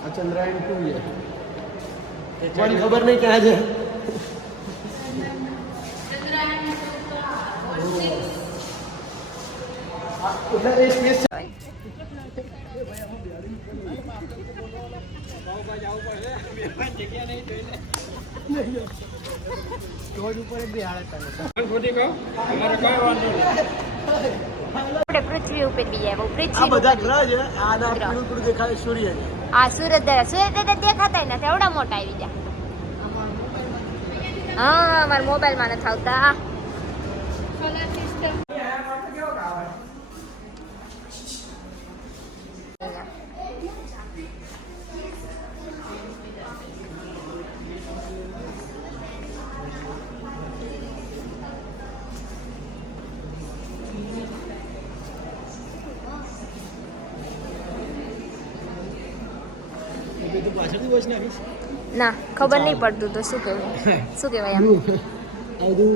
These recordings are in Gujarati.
આ ચંદ્રાયણ 2 છે કોઈને ખબર નહીં ક્યાં છે એટલે એ સ્પેસ પૃથ્વી ઉપર બી જાય પૃથ્વી આ બધા ગ્રહ છે આના પીળું પીળું દેખાય સૂર્ય છે આ સૂરજ દેખાતા નથી એવડા મોટા આવી ગયા હા મારા મોબાઈલમાં નથી આવતા ના ખબર નહીં પડતું તો શું કહેવાય આમ આ બધું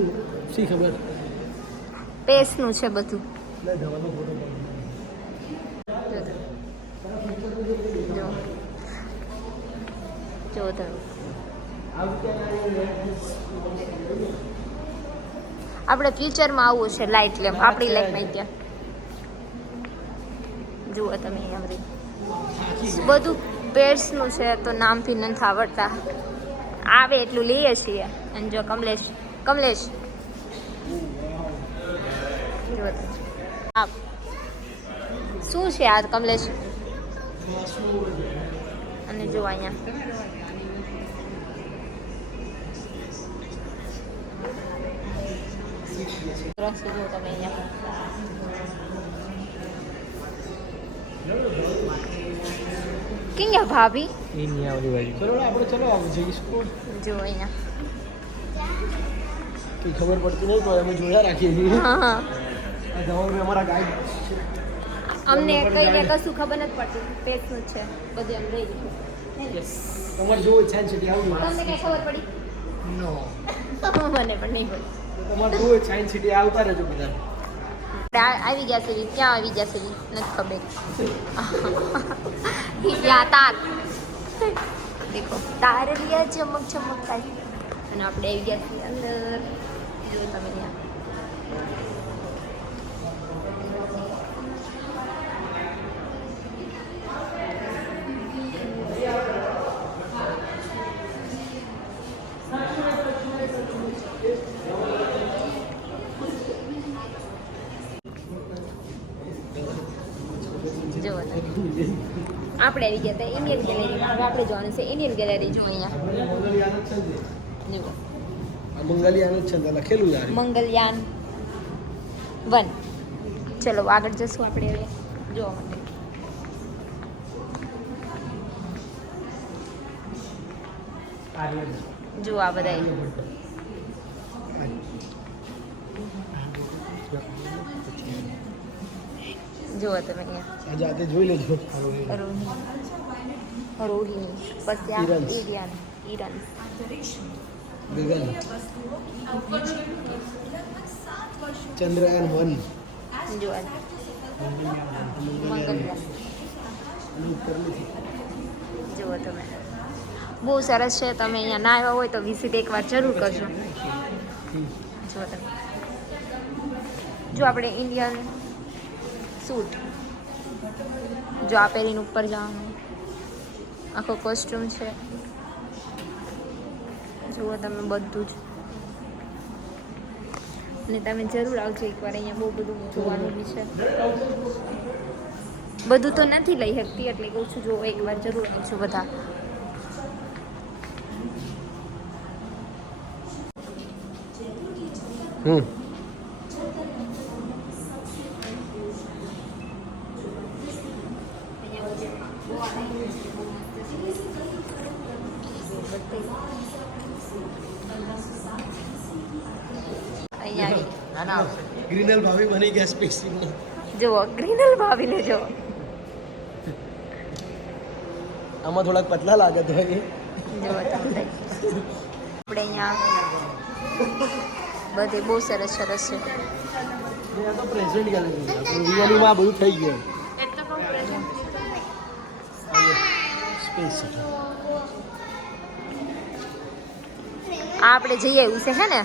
શી ખબર પેસનું છે બધું જો તમે આપણે ફ્યુચરમાં આવવું છે લાઇટ લેમ્પ આપણી લાઈફમાં ત્યાં જુઓ તમે અહીંયા બધી બધું પેટ્સનું છે તો નામથી નથી આવડતા આવે એટલું લઈએ છીએ અને જો કમલેશ જો આપ શું છે આ કમલેશ અને જો અહીંયા જો તમે અહીંયા ક્યાં ભાભી ચલો આપણે જઈશું જો અહીંયા કઈ ખબર પડતી નહીં તો અમે જોયા રાખીએ છીએ હા આ ધવલ અમારા ગાઈડ અમને કઈને કશું ખબર નથી પડતી પેટનું છે બધું એમ રહી ગયું તમારે જોવું સાયન્સ સિટી આવું તમને કઈ ખબર પડી નો મને પણ નહીં પડી તમારે જોવું સાયન્સ સિટી આવતા રહેજો બધા આવી જશે ક્યાં આવી જશે નથી ખબર ત્યાં તાર દેખો તાર લિયા ચમક ચમક થાય અને આપણે આવી ગયા છીએ અંદર જો તમે ત્યાં આપણે આવી ગયા હતા ઇન્ડિયન ગેલેરીમાં હવે આપણે જોવાનું છે ઇન્ડિયન ગેલેરી જો અહીંયા મંગલયાન જ છે લખેલું યાર મંગલયાન 1 ચલો આગળ જશું આપણે હવે જોવા માટે જો આ બધા જુઓ તમે અહીંયા જાતે જોઈ લેજો રોહિણી પછી આ ઈરાન ગગન ચંદ્રયાન 1 જો મંગલયાન જુઓ તમે બહુ સરસ છે તમે અહીંયા ના આવ્યા હોય તો વિઝિટ એકવાર જરૂર કરજો જો તમે જો આપણે ઇન્ડિયન સૂટ જો આ પહેરીને ઉપર જવાનું આખો કોસ્ટ્યુમ છે જુઓ તમે બધું જ અને તમે જરૂર આવજો એકવાર અહીંયા બહુ બધું જોવાનું બી છે બધું તો નથી લઈ શકતી એટલે કહું છું જો એકવાર જરૂર આવજો બધા ગ્રીનલ ભાભી બની ગયા સ્પેસિફિક જુઓ ગ્રીનલ ભાભીને જો આમાં થોડાક પતલા લાગે તો જુઓ આપણે અહીંયા બધે બહુ સરસ સરસ છે આ તો પ્રેઝન્ટ ગેલેરી છે રિયલીમાં બધું થઈ ગયું સ્પેસ છે. આ આપણે જઈએ એવું છે હે ને?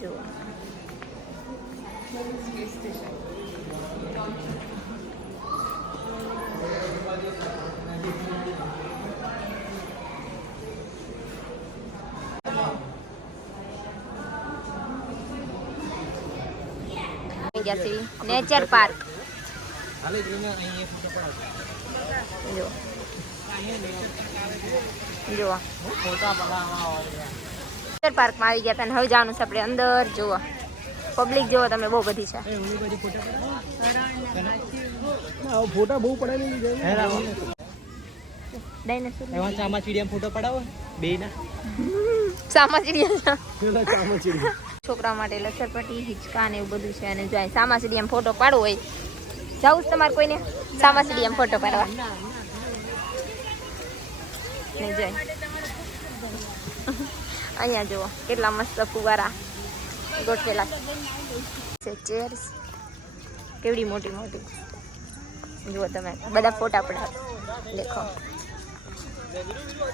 જુઓ. નેચર પાર્ક જો નેચર પાર્કમાં આવી ગયા હતા ને હવે જવાનું છે આપણે અંદર. જુઓ પબ્લિક જુઓ તમે, બહુ બધી છે. ફોટા બહુ પડે નહીં ડાયનાસોર ચામાચીડિયા ફોટો પડાવો બે ના સામાચીડિયા છોકરા માટે લસરપટ્ટી, હિંચકા ને એવું બધું છે. અને જો સામાચીડિયામાં ફોટો પાડવો હોય જાવું જ તમારે કોઈને સામાચીડિયામાં ફોટો પાડવા નહીં જાય. અહીંયા જુઓ કેટલા મસ્ત ફુવારા ગોઠવેલા છે. ચેર્સ કેવડી મોટી મોટી જુઓ તમે, બધા ફોટા પડાવો દેખો.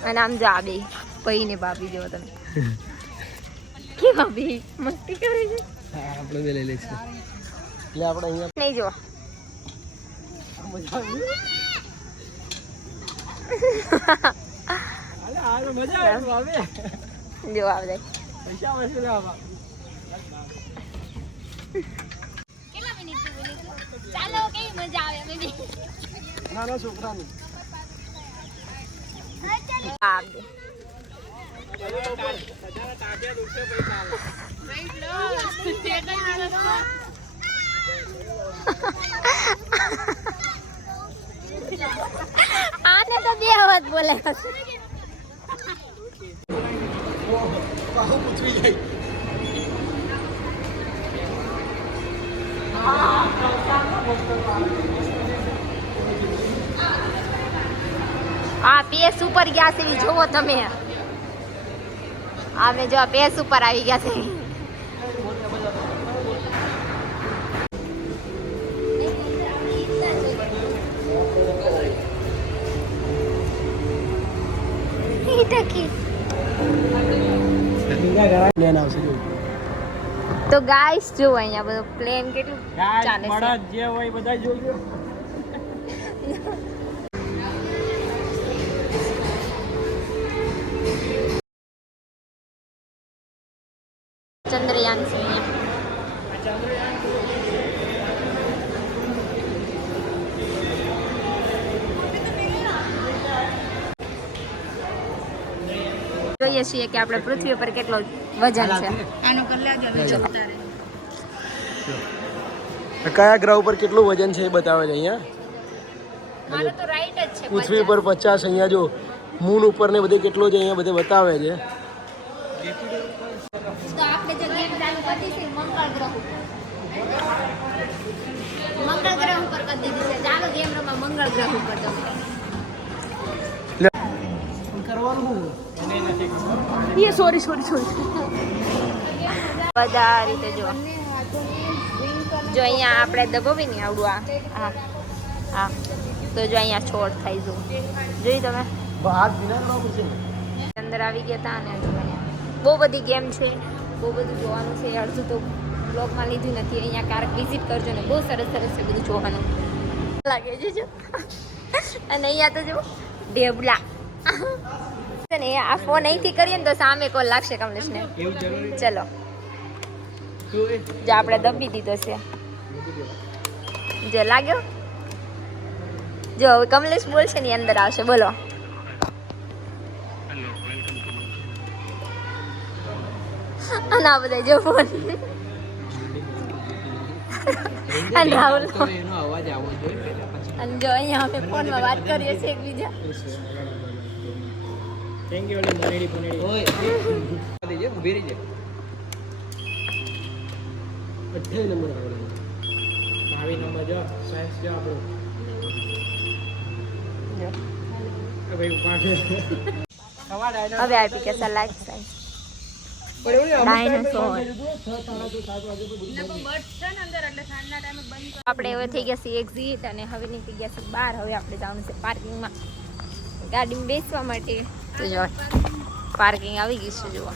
અને આમ જો આ બે ભાઈ ને ભાભી જુઓ તમે, કે ભાભી મસ્તી કરે છે. આપણે બે લઈ લઈશું એટલે આપણે અહીંયા નહીં જો મજા આવે જો આવે પૈસા વસૂલ આવા. કેટલા મિનિટ ચાલો કેવી મજા આવે અમે બી નાના છોકરાની આને તો બે વાત બોલે પૂછવી જાય. આ પેસ ઉપર ગયા છે જોવો તમે. આ મેં જો પેસ ઉપર આવી ગયા છે. તો ગાઈસ જો અહીંયા બધું પ્લેન કેટલું ચાલે છે. જે હોય બધા જોજો. ચંદ્રયાન છે જોઈએ છીએ કે આપણે પૃથ્વી પર કેટલો વજન છે. કયા ગ્રહ ઉપર કેટલું વજન છે એ બતાવે છે અહીંયા. મારો તો રાઈટ જ છે. પૃથ્વી પર 50, અહીંયા જો મૂન ઉપર ને બધે કેટલો છે અહીંયા બધે બતાવે છે. તો આપણે જે ગેમ ચાલુ કરી છે મંગળ ગ્રહ ઉપર કરી દીધી છે. ચાલો ગેમ રમવા મંગળ ગ્રહ ઉપર કરવાનું સોરી બધા રીતે જો અહીંયા આપણે દબાવી ને આવડું આ હા તો જો અહીંયા છોડ થાય જો જોઈ તમે અંદર આવી ગયા હતા. અને બહુ બધી ગેમ છે, બહુ બધું જોવાનું છે. અડધું તો બ્લોગમાં લીધું નથી. અહીંયા ક્યારેક વિઝિટ કરજો ને બહુ સરસ સરસ છે બધું જોવાનું લાગે છે જો. અને અહીંયા તો જો ઢેબલા ને આ ફોન અહીંથી કરીએ ને તો સામે કોલ લાગશે કમલેશને. ચલો જો આપણે દબી દીધો છે. જો લાગ્યો. જો હવે કમલેશ બોલશે ને અંદર આવશે. બોલો અને આ બધા જો ફોન અને રાહુલ અને જો અહીંયા અમે ફોનમાં વાત કરીએ છીએ એકબીજા. થેન્ક યુ ઓલી મોનેડી પોનેડી ઓય દેજે ઉભી રહી જા. 28 નંબર આવે. 22 નંબર જો સાયન્સ જો આપણો. ભાઈ ઉપાડે. હવે આપી કે સલાહ સાયન્સ ડાયનોસોર. બંધ આપણે હવે થઈ ગયા છીએ એક્ઝિટ અને હવે નીકળી ગયા છીએ બહાર. હવે આપણે જવાનું છે પાર્કિંગમાં ગાડીમાં બેસવા માટે. તો જો પાર્કિંગ આવી ગયું છે જુઓ.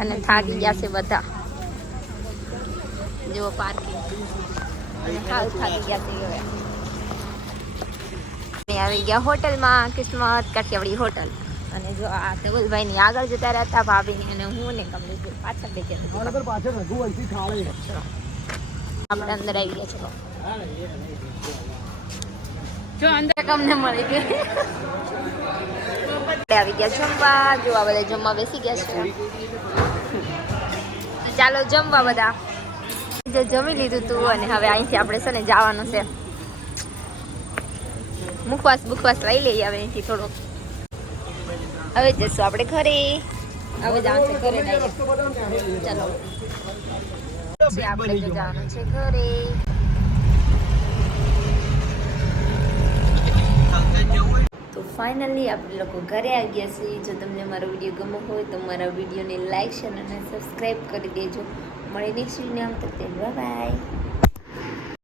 અને થાકી ગયા છે બધા. જુઓ પાર્કિંગ હાલ થાકી ગયા છે હવે. અમે આવી ગયા હોટલમાં, કિસ્મત કાઠિયાવાડી હોટલ. અને જો આ ધવલભાઈ ની આગળ જતા રહેતા, ભાભી અને હું ને કમલેશભાઈ પાછળ બેઠા હતા. આપણે અંદર આવી ગયા ચલો. જો અંદર તમને મળી ગઈ. આવી ગયા જમવા. જો આ બધા જમવા બેસી ગયા છે. ચાલો જમવા બધા. જે જમી લીધું તું અને હવે અહીંથી આપણે છે ને જવાનું છે. મુખવાસ લઈ લઈએ હવે અહીંથી થોડોક. હવે જશું આપણે ઘરે. હવે જવાનું છે ઘરે ડાયરેક્ટ. ચાલો આપણે તો જવાનું છે ઘરે. તો ફાઇનલી આપણે લોકો ઘરે આવી ગયા છીએ. જો તમને મારો વિડીયો ગમ્યો હોય તો મારા વિડીયોને લાઈક શેર અને સબસ્ક્રાઈબ કરી દેજો. મળે નેક્સ્ટ વિડીયો. Bye bye.